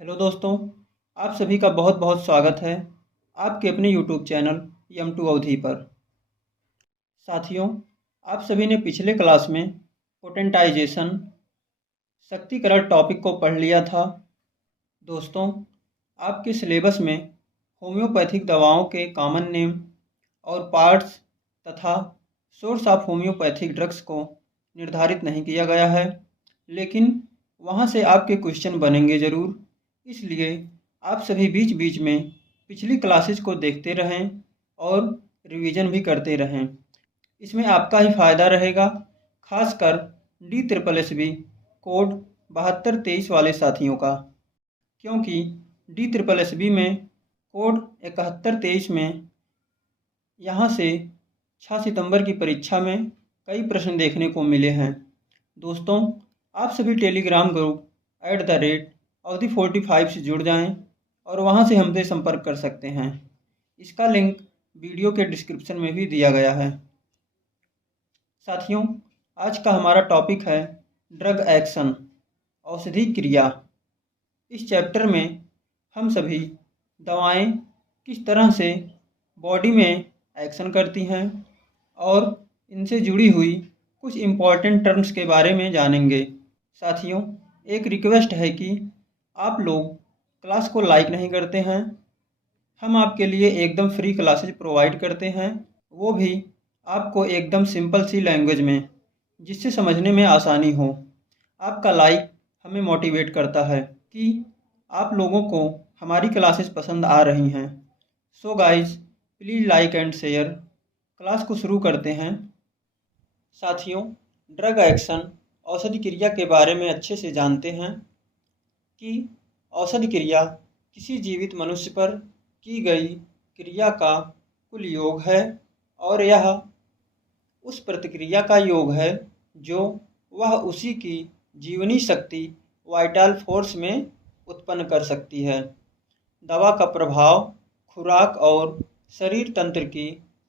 Hello दोस्तों, आप सभी का बहुत बहुत स्वागत है आपके अपने यूट्यूब चैनल यम टू अवधि पर। साथियों, आप सभी ने पिछले क्लास में पोटेंटाइजेशन शक्तिकरण टॉपिक को पढ़ लिया था। दोस्तों, आपके सिलेबस में होम्योपैथिक दवाओं के कॉमन नेम और पार्ट्स तथा सोर्स ऑफ होम्योपैथिक ड्रग्स को निर्धारित नहीं किया गया है, लेकिन वहाँ से आपके क्वेश्चन बनेंगे ज़रूर। इसलिए आप सभी बीच बीच में पिछली क्लासेस को देखते रहें और रिवीजन भी करते रहें। इसमें आपका ही फ़ायदा रहेगा, खासकर DSSB कोड 7223 वाले साथियों का, क्योंकि DSSB में कोड 7123 में यहाँ से 6 सितंबर की परीक्षा में कई प्रश्न देखने को मिले हैं। दोस्तों, आप सभी टेलीग्राम ग्रुप @अवधि45 से जुड़ जाएं और वहां से हमसे संपर्क कर सकते हैं। इसका लिंक वीडियो के डिस्क्रिप्शन में भी दिया गया है। साथियों, आज का हमारा टॉपिक है ड्रग एक्शन, औषधि क्रिया। इस चैप्टर में हम सभी दवाएं किस तरह से बॉडी में एक्शन करती हैं और इनसे जुड़ी हुई कुछ इम्पॉर्टेंट टर्म्स के बारे में जानेंगे। साथियों, एक रिक्वेस्ट है कि आप लोग क्लास को लाइक नहीं करते हैं। हम आपके लिए एकदम फ्री क्लासेज प्रोवाइड करते हैं, वो भी आपको एकदम सिंपल सी लैंग्वेज में, जिससे समझने में आसानी हो। आपका लाइक हमें मोटिवेट करता है कि आप लोगों को हमारी क्लासेस पसंद आ रही हैं। So guys, please like and share. Class को शुरू करते हैं। साथियों, ड्रग एक्शन औषधि क्रिया के बारे में अच्छे से जानते हैं कि औषधि क्रिया किसी जीवित मनुष्य पर की गई क्रिया का कुल योग है और यह उस प्रतिक्रिया का योग है जो वह उसी की जीवनी शक्ति वाइटल फोर्स में उत्पन्न कर सकती है। दवा का प्रभाव खुराक और शरीर तंत्र की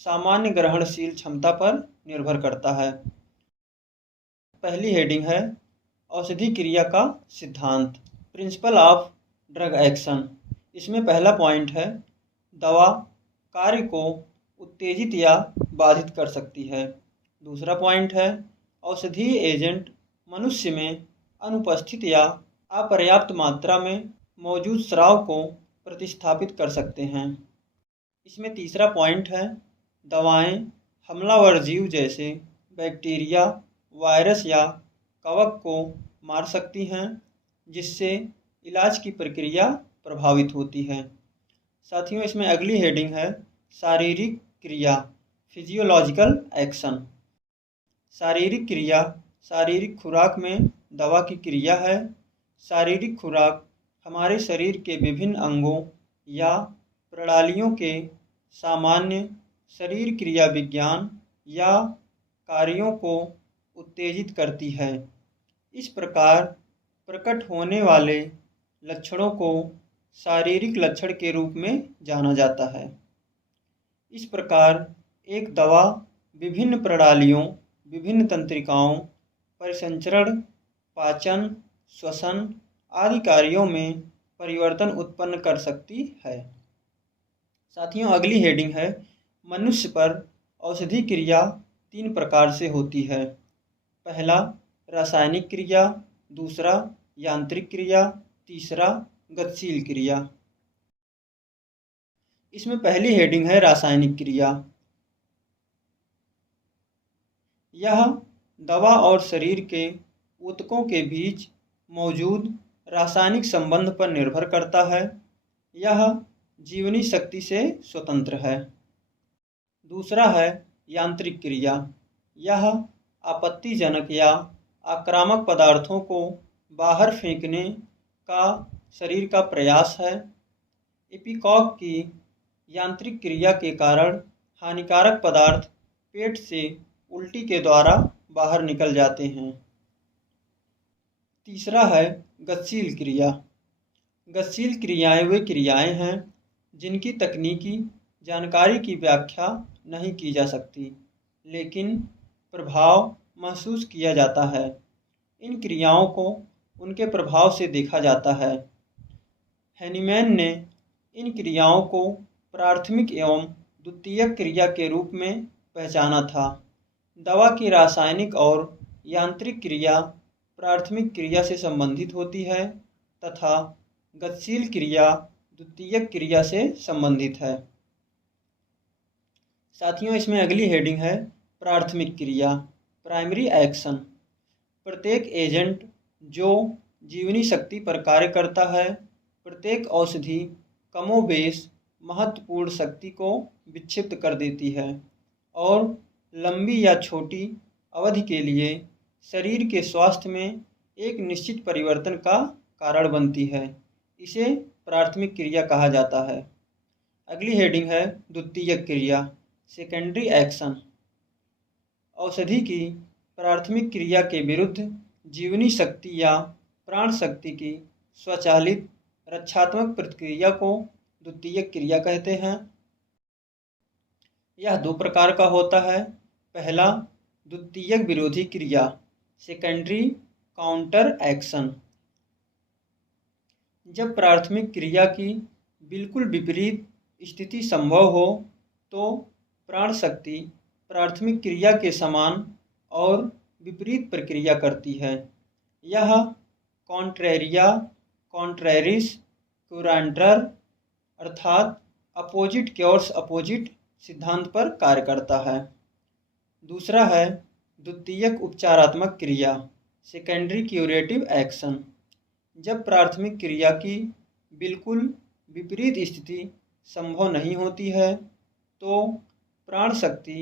सामान्य ग्रहणशील क्षमता पर निर्भर करता है। पहली हेडिंग है औषधि क्रिया का सिद्धांत, प्रिंसिपल ऑफ ड्रग एक्शन। इसमें पहला पॉइंट है दवा कार्य को उत्तेजित या बाधित कर सकती है। दूसरा पॉइंट है औषधीय एजेंट मनुष्य में अनुपस्थित या अपर्याप्त मात्रा में मौजूद स्राव को प्रतिस्थापित कर सकते हैं। इसमें तीसरा पॉइंट है दवाएं हमलावर जीव जैसे बैक्टीरिया, वायरस या कवक को मार सकती हैं, जिससे इलाज की प्रक्रिया प्रभावित होती है। साथियों, इसमें अगली हेडिंग है शारीरिक क्रिया, फिजियोलॉजिकल एक्शन। शारीरिक क्रिया शारीरिक खुराक में दवा की क्रिया है। शारीरिक खुराक हमारे शरीर के विभिन्न अंगों या प्रणालियों के सामान्य शरीर क्रिया विज्ञान या कार्यों को उत्तेजित करती है। इस प्रकार प्रकट होने वाले लक्षणों को शारीरिक लक्षण के रूप में जाना जाता है। इस प्रकार एक दवा विभिन्न प्रणालियों, विभिन्न तंत्रिकाओं, परिसंचरण, पाचन, श्वसन आदि कार्यों में परिवर्तन उत्पन्न कर सकती है। साथियों, अगली हेडिंग है मनुष्य पर औषधि क्रिया 3 प्रकार से होती है। पहला रासायनिक क्रिया, दूसरा यांत्रिक क्रिया, तीसरा गतिशील क्रिया। इसमें पहली हेडिंग है रासायनिक क्रिया। यह दवा और शरीर के ऊतकों के बीच मौजूद रासायनिक संबंध पर निर्भर करता है। यह जीवनी शक्ति से स्वतंत्र है। दूसरा है यांत्रिक क्रिया। यह आपत्तिजनक या आक्रामक पदार्थों को बाहर फेंकने का शरीर का प्रयास है। एपिकॉक की यांत्रिक क्रिया के कारण हानिकारक पदार्थ पेट से उल्टी के द्वारा बाहर निकल जाते हैं। तीसरा है गतिशील क्रिया। गतिशील क्रियाएं वे क्रियाएं हैं जिनकी तकनीकी जानकारी की व्याख्या नहीं की जा सकती, लेकिन प्रभाव महसूस किया जाता है। इन क्रियाओं को उनके प्रभाव से देखा जाता है। हैनीमैन ने इन क्रियाओं को प्राथमिक एवं द्वितीयक क्रिया के रूप में पहचाना था। दवा की रासायनिक और यांत्रिक क्रिया प्राथमिक क्रिया से संबंधित होती है तथा गतिशील क्रिया द्वितीयक क्रिया से संबंधित है। साथियों, इसमें अगली हेडिंग है प्राथमिक क्रिया, प्राइमरी एक्शन। प्रत्येक एजेंट जो जीवनी शक्ति पर कार्य करता है, प्रत्येक औषधि कमोबेश महत्वपूर्ण शक्ति को विक्षिप्त कर देती है और लंबी या छोटी अवधि के लिए शरीर के स्वास्थ्य में एक निश्चित परिवर्तन का कारण बनती है। इसे प्राथमिक क्रिया कहा जाता है। अगली हेडिंग है द्वितीयक क्रिया, सेकेंडरी एक्शन। औषधि की प्राथमिक क्रिया के विरुद्ध जीवनी शक्ति या प्राण शक्ति की स्वचालित रक्षात्मक प्रतिक्रिया को द्वितीयक क्रिया कहते हैं। यह दो प्रकार का होता है। पहला, द्वितीयक विरोधी क्रिया, सेकेंडरी काउंटर एक्शन। जब प्राथमिक क्रिया की बिल्कुल विपरीत स्थिति संभव हो तो प्राण शक्ति प्राथमिक क्रिया के समान और विपरीत प्रक्रिया करती है। यह कॉन्ट्रेरिया कॉन्ट्रेरिस क्यूरांटर अर्थात अपोजिट क्योर्स अपोजिट सिद्धांत पर कार्य करता है। दूसरा है द्वितीयक उपचारात्मक क्रिया, सेकेंडरी क्यूरेटिव एक्शन। जब प्राथमिक क्रिया की बिल्कुल विपरीत स्थिति संभव नहीं होती है तो प्राण शक्ति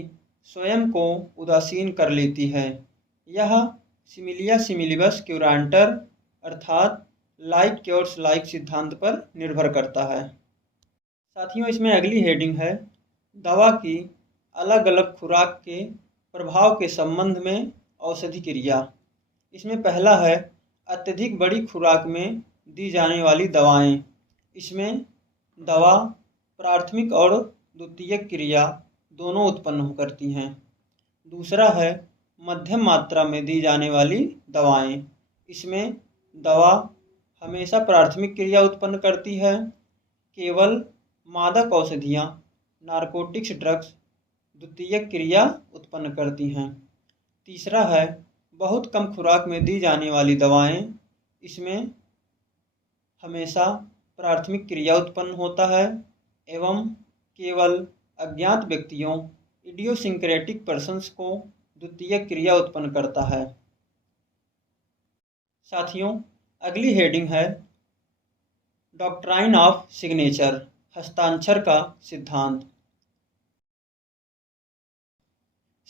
स्वयं को उदासीन कर लेती है। यह सिमिलिया सिमिलिबस क्यूरांटर अर्थात लाइक क्योर्स लाइक सिद्धांत पर निर्भर करता है। साथियों, इसमें अगली हेडिंग है दवा की अलग अलग खुराक के प्रभाव के संबंध में औषधि क्रिया। इसमें पहला है अत्यधिक बड़ी खुराक में दी जाने वाली दवाएं। इसमें दवा प्राथमिक और द्वितीयक क्रिया दोनों उत्पन्न करती हैं। दूसरा है मध्यम मात्रा में दी जाने वाली दवाएं। इसमें दवा हमेशा प्राथमिक क्रिया उत्पन्न करती है। केवल मादक औषधियाँ नारकोटिक्स ड्रग्स द्वितीयक क्रिया उत्पन्न करती हैं। तीसरा है बहुत कम खुराक में दी जाने वाली दवाएं। इसमें हमेशा प्राथमिक क्रिया उत्पन्न होता है एवं केवल अज्ञात व्यक्तियों इडियोसिंक्रेटिक पर्सन्स को द्वितीयक क्रिया उत्पन्न करता है। साथियों, अगली हेडिंग है डॉक्ट्राइन ऑफ सिग्नेचर, हस्ताक्षर का सिद्धांत।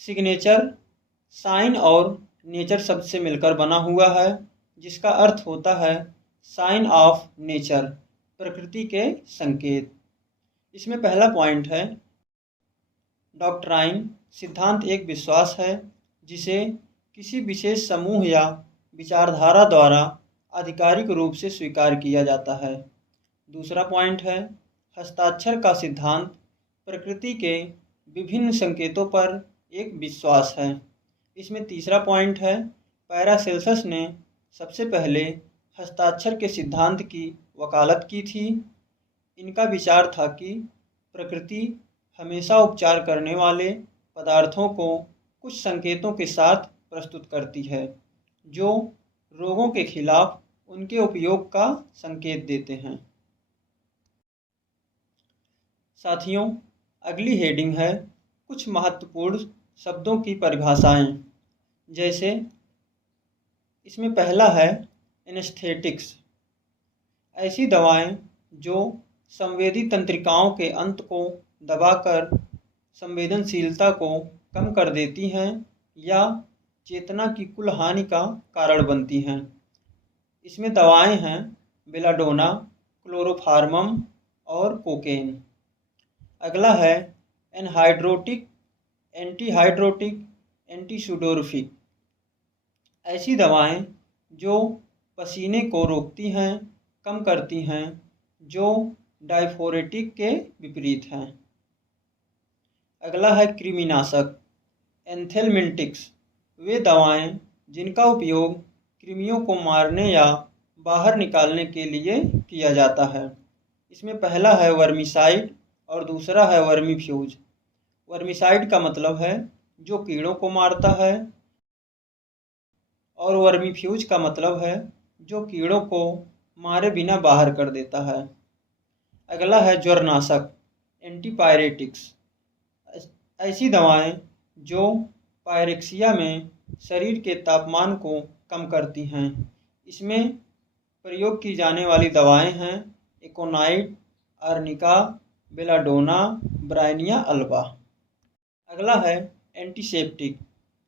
सिग्नेचर साइन और नेचर शब्द से मिलकर बना हुआ है, जिसका अर्थ होता है साइन ऑफ नेचर, प्रकृति के संकेत। इसमें पहला पॉइंट है डॉक्ट्राइन सिद्धांत एक विश्वास है जिसे किसी विशेष समूह या विचारधारा द्वारा आधिकारिक रूप से स्वीकार किया जाता है। दूसरा पॉइंट है हस्ताक्षर का सिद्धांत प्रकृति के विभिन्न संकेतों पर एक विश्वास है। इसमें तीसरा पॉइंट है पैरासेल्सस ने सबसे पहले हस्ताक्षर के सिद्धांत की वकालत की थी। इनका विचार था कि प्रकृति हमेशा उपचार करने वाले पदार्थों को कुछ संकेतों के साथ प्रस्तुत करती है जो रोगों के खिलाफ उनके उपयोग का संकेत देते हैं। साथियों, अगली हेडिंग है कुछ महत्वपूर्ण शब्दों की परिभाषाएं। जैसे इसमें पहला है एनेस्थेटिक्स, ऐसी दवाएं जो संवेदी तंत्रिकाओं के अंत को दबाकर संवेदनशीलता को कम कर देती हैं या चेतना की कुल हानि का कारण बनती हैं। इसमें दवाएं हैं बेलाडोना, क्लोरोफार्मम और कोकेन। अगला है एनहाइड्रोटिक, एंटीहाइड्रोटिक, एंटीसुडोरिफिक, ऐसी दवाएं जो पसीने को रोकती हैं, कम करती हैं, जो डायफोरेटिक के विपरीत हैं। अगला है कृमिनाशक, एंथेलमिंटिक्स, वे दवाएं जिनका उपयोग कृमियों को मारने या बाहर निकालने के लिए किया जाता है। इसमें पहला है वर्मीसाइड और दूसरा है वर्मीफ्यूज। वर्मीसाइड का मतलब है जो कीड़ों को मारता है, और वर्मीफ्यूज का मतलब है जो कीड़ों को मारे बिना बाहर कर देता है। अगला है ज्वरनाशक, एंटीपायरेटिक्स। ऐसी दवाएं जो पायरेक्सिया में शरीर के तापमान को कम करती हैं। इसमें प्रयोग की जाने वाली दवाएं हैं एकोनाइट, आर्निका, बेलाडोना, ब्रायनिया अल्बा। अगला है एंटीसेप्टिक।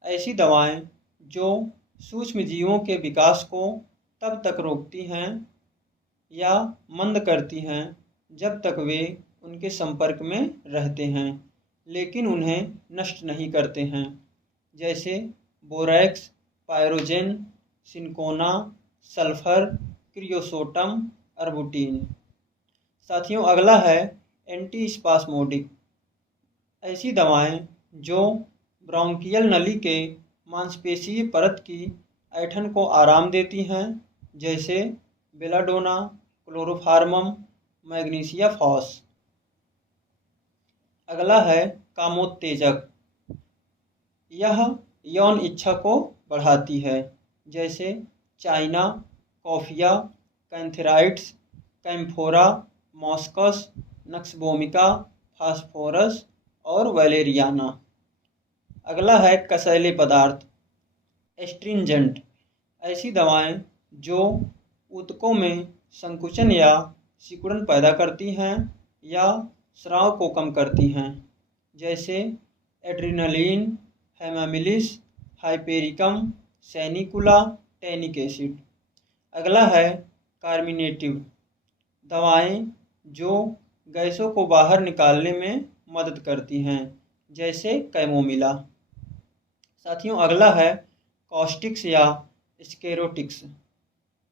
ऐसी दवाएं जो सूक्ष्म जीवों के विकास को तब तक रोकती हैं या मंद करती हैं जब तक वे उनके संपर्क में रहते हैं, लेकिन उन्हें नष्ट नहीं करते हैं, जैसे बोरैक्स, पायरोजेन, सिनकोना, सल्फर, क्रियोसोटम, अर्बुटीन। साथियों, अगला है एंटीस्पास्मोडिक। ऐसी दवाएं जो ब्रोंकियल नली के मांसपेशीय परत की ऐंठन को आराम देती हैं, जैसे बेलाडोना, क्लोरोफार्मम, मैग्नीसिया फॉस। अगला है कामोत्तेजक। यह यौन इच्छा को बढ़ाती है, जैसे चाइना, कॉफिया, कैंथेराइट्स, कैम्फोरा, मॉस्कस, नक्सबोमिका, फास्फोरस और वैलेरियाना। अगला है कसैले पदार्थ, एस्ट्रिंजेंट। ऐसी दवाएं जो ऊतकों में संकुचन या सिकुड़न पैदा करती हैं या स्राव को कम करती हैं, जैसे एड्रिनलिन, हेमामिलिस, हाइपेरिकम, सैनिकुला, टैनिक एसिड। अगला है कार्मिनेटिव दवाएं जो गैसों को बाहर निकालने में मदद करती हैं, जैसे कैमोमिला। साथियों, अगला है कॉस्टिक्स या स्क्लेरोटिक्स।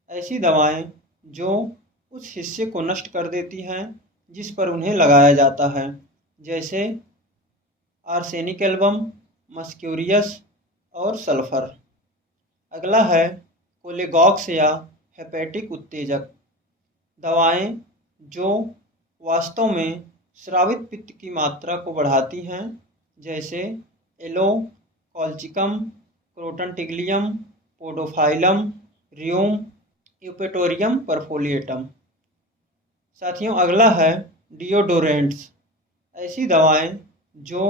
ऐसी दवाएं जो उस हिस्से को नष्ट कर देती हैं जिस पर उन्हें लगाया जाता है, जैसे आर्सेनिक एल्बम, मस्क्यूरियस और सल्फर। अगला है कोलेगॉक्स या हेपेटिक उत्तेजक। दवाएं जो वास्तव में स्रावित पित्त की मात्रा को बढ़ाती हैं, जैसे aloe, colchicum, croton tiglium, podophyllum, rheum, eupatorium perfoliatum. साथियों, अगला है डिओडोरेंट्स। ऐसी दवाएं जो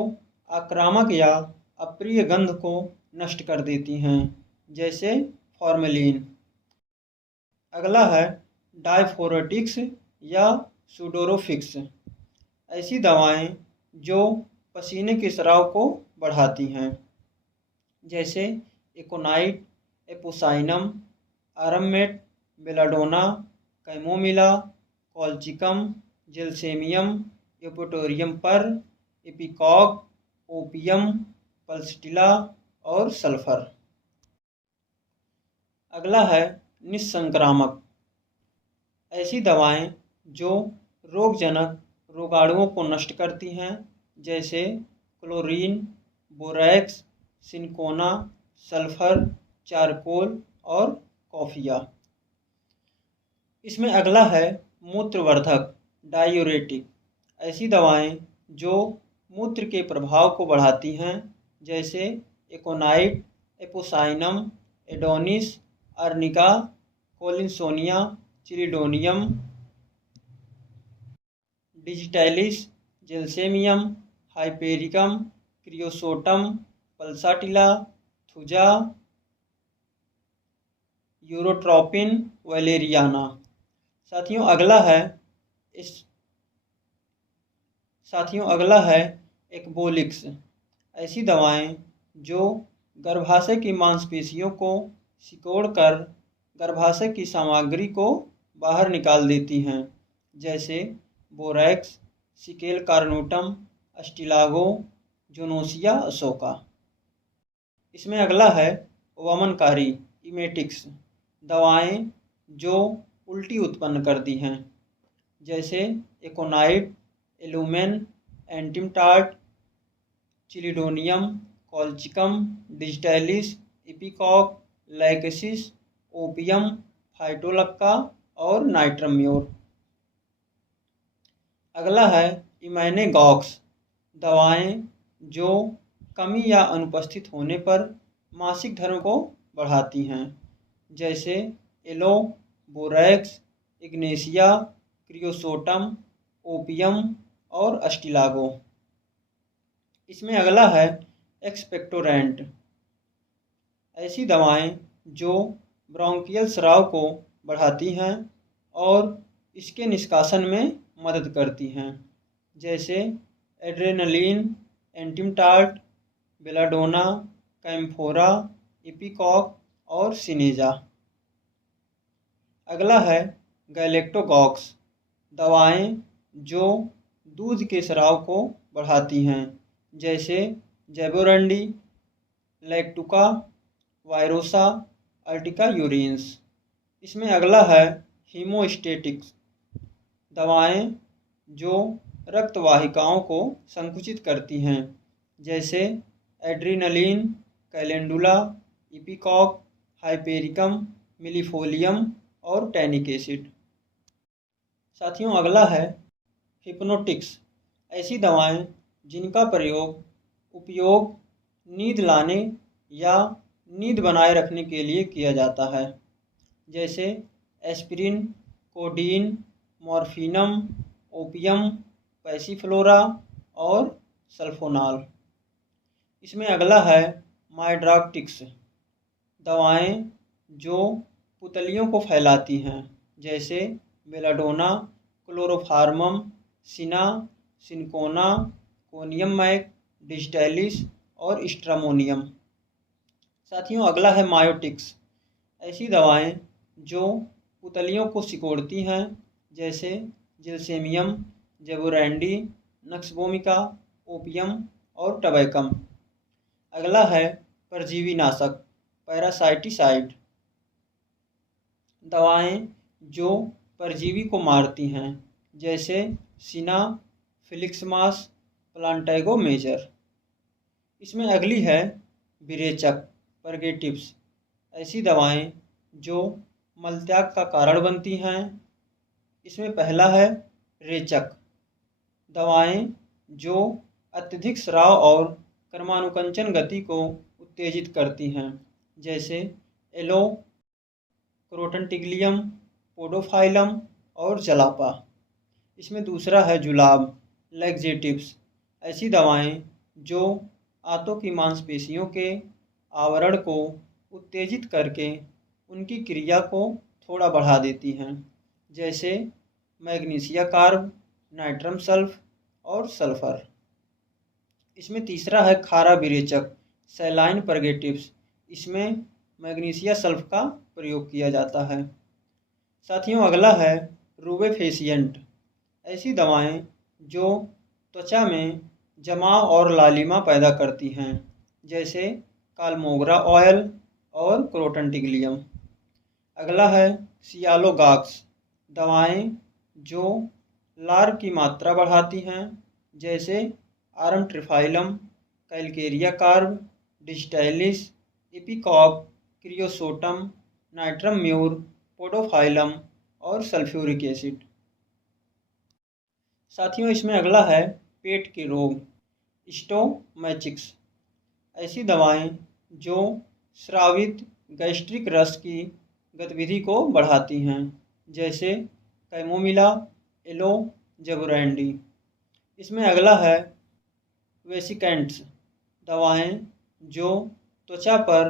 आक्रामक या अप्रिय गंध को नष्ट कर देती हैं, जैसे फॉर्मेलिन। अगला है डायफोरेटिक्स या सुडोरोफिक्स। ऐसी दवाएं जो पसीने के स्राव को बढ़ाती हैं, जैसे aconite, apocynum, aurum met, belladonna, chamomilla, colchicum, gelsemium, eupatorium पर, एपिकॉक, ओपियम, पल्सटिला और सल्फर। अगला है निस्संक्रामक। ऐसी दवाएं जो रोगजनक रोगाणुओं को नष्ट करती हैं, जैसे chlorine, borax, cinchona, sulphur, charcoal और कॉफिया। इसमें अगला है मूत्रवर्धक, डायूरेटिक। ऐसी दवाएं जो मूत्र के प्रभाव को बढ़ाती हैं, जैसे aconite, apocynum, adonis, arnica, collinsonia, chelidonium, digitalis, gelsemium, hypericum, kreosotum, pulsatilla, thuja, urotropin, valeriana. साथियों, अगला है एक्बोलिक्स। ऐसी दवाएं जो गर्भाशय की मांसपेशियों को सिकोड़कर गर्भाशय की सामग्री को बाहर निकाल देती हैं, जैसे बोरैक्स, सिकेल कार्नोटम, अस्टिलागो, जोनोसिया अशोका। इसमें अगला है वमनकारी, इमेटिक्स। दवाएं जो उल्टी उत्पन्न करती हैं, जैसे aconite, alumen, antim tart, chelidonium, colchicum, digitalis, ipecac, lachesis, opium, phytolacca और नाइट्रम्योर। अगला है इमैनेगॉक्स, दवाएं जो कमी या अनुपस्थित होने पर मासिक धर्म को बढ़ाती हैं, जैसे एलो, बोरैक्स, इग्नेशिया, क्रियोसोटम, ओपियम और अस्टिलागो। इसमें अगला है एक्सपेक्टोरेंट, ऐसी दवाएं जो ब्रोंकियल स्राव को बढ़ाती हैं और इसके निष्कासन में मदद करती हैं, जैसे एड्रेनलिन, एंटिमटार्ट, बेलाडोना, कैम्फोरा, इपिकॉक और सिनेजा। अगला है गैलेक्टोकॉक्स, दवाएं जो दूध के स्राव को बढ़ाती हैं, जैसे जेबोरंडी, लैक्टुका, वायरोसा, अर्टिका यूरिन्स। इसमें अगला है हीमोस्टेटिक्स, दवाएं जो रक्त वाहिकाओं को संकुचित करती हैं, जैसे adrenaline, calendula, ipecac, hypericum, millefolium और टैनिक एसिड। साथियों अगला है हिप्नोटिक्स, ऐसी दवाएं जिनका उपयोग नींद लाने या नींद बनाए रखने के लिए किया जाता है, जैसे एस्पिरिन, कोडीन, मॉर्फिनम, ओपियम, पैसिफ्लोरा और सल्फोनाल। इसमें अगला है माइड्राक्टिक्स, दवाएं जो पुतलियों को फैलाती हैं, जैसे बेलाडोना, क्लोरोफार्मम, सिना, सिनकोना, कोनियम मैक, डिजिटैलिस और स्ट्रामोनियम। साथियों अगला है मायोटिक्स, ऐसी दवाएं जो पुतलियों को सिकोड़ती हैं, जैसे जिलसेमियम, जेबोरैंडी, नक्सबोमिका, ओपियम और टबैकम। अगला है परजीवी नाशक, पैरासाइटिसाइड, दवाएं जो परजीवी को मारती हैं, जैसे सिना, फिलिक्समास, प्लांटैगो मेजर। इसमें अगली है विरेचक, परगेटिव्स, ऐसी दवाएं जो मलत्याग का कारण बनती हैं। इसमें पहला है रेचक, दवाएं जो अत्यधिक स्राव और कर्मानुकंचन गति को उत्तेजित करती हैं, जैसे एलो, क्रोटनटिग्लियम, पोडोफाइलम और जलापा। इसमें दूसरा है जुलाब, लैक्जेटिव्स, ऐसी दवाएं जो आंतों की मांसपेशियों के आवरण को उत्तेजित करके उनकी क्रिया को थोड़ा बढ़ा देती हैं, जैसे मैग्नीशिया कार्ब, नाइट्रम सल्फ और सल्फर। इसमें तीसरा है खारा विरेचक, सैलाइन परगेटिव्स, इसमें मैग्नीशिया सल्फ का प्रयोग किया जाता है। साथियों अगला है रूबेफेसिएंट, ऐसी दवाएं जो त्वचा में जमाव और लालिमा पैदा करती हैं, जैसे कालमोग्रा ऑयल और क्रोटनटिग्लियम। अगला है सियालोगाक्स, दवाएं जो लार की मात्रा बढ़ाती हैं, जैसे arum triphyllum, calcarea carb, digitalis, ipecac, kreosotum, natrum mur, podophyllum और सल्फ्यूरिक एसिड। साथियों इसमें अगला है पेट के रोग, स्टोमैचिक्स, ऐसी दवाएं जो स्रावित गैस्ट्रिक रस की गतिविधि को बढ़ाती हैं, जैसे कैमोमिला, एलो, जेबोरैंडी। इसमें अगला है वेसिकेंट्स, दवाएं जो त्वचा पर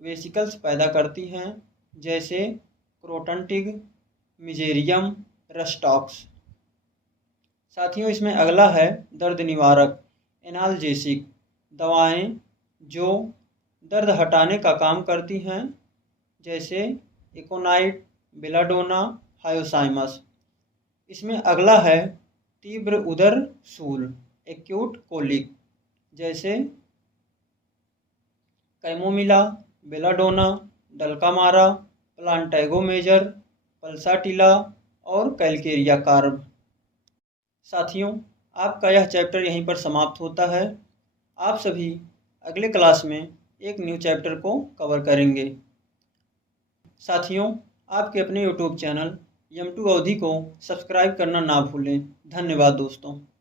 वेसिकल्स पैदा करती हैं, जैसे क्रोटनटिग, मिजेरियम, रस्टॉक्स। साथियों इसमें अगला है दर्द निवारक, एनाल्जेसिक, दवाएं जो दर्द हटाने का काम करती हैं, जैसे एकोनाइट, बेलाडोना, हायोसाइमस। इसमें अगला है तीव्र उदर शूल, एक्यूट कोलिक, जैसे कैमोमिला, बेलाडोना, डल्कामारा, प्लांटैगो मेजर, पल्साटिला और कैलकेरिया कार्ब। साथियों आपका यह चैप्टर यहीं पर समाप्त होता है। आप सभी अगले क्लास में एक न्यू चैप्टर को कवर करेंगे। साथियों आपके अपने यूट्यूब चैनल यम2 अवधी को सब्सक्राइब करना ना भूलें। धन्यवाद दोस्तों।